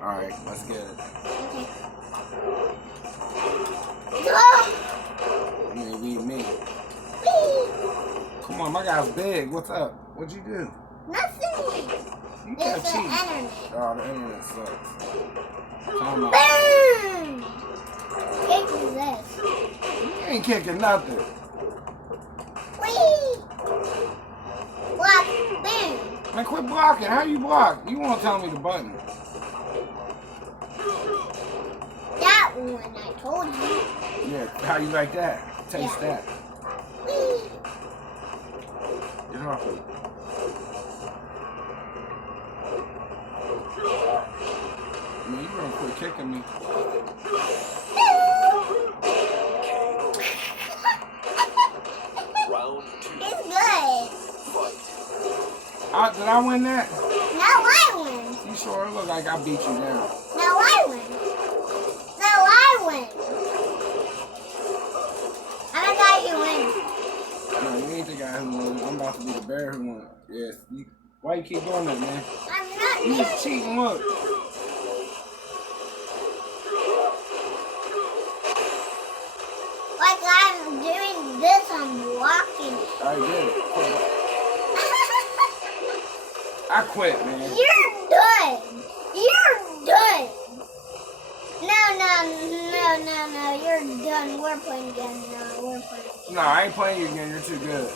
Alright, let's get it. Okay. Maybe me. Whee! Come on, my guy's big. What's up? What'd you do? Nothing. You It's kept the cheating. internet. Oh, the internet sucks. Time out. Boom! Kick is this. You ain't kicking nothing. Whee! Block. Boom. Man, quit blocking. How you block? You won't tell me the button. That one I told you. Yeah, how you like that? Taste Yeah. that. Whee! Get off it. Man, you gonna quit kicking me. Round 2. It's good. Did I win that? Now I win. You sure? Look like I beat you down. Now I win. Now I win. I'm the guy who wins. No, you ain't the guy who won. I'm about to be the bear who won. Yes. Why you keep doing that, man? I'm not You doing just cheating, look. like I'm doing this. I'm blocking it. I did it. I quit, man. You're done. You're done. No. You're done. We're playing again. No, we're playing again. No, I ain't playing you again. You're too good.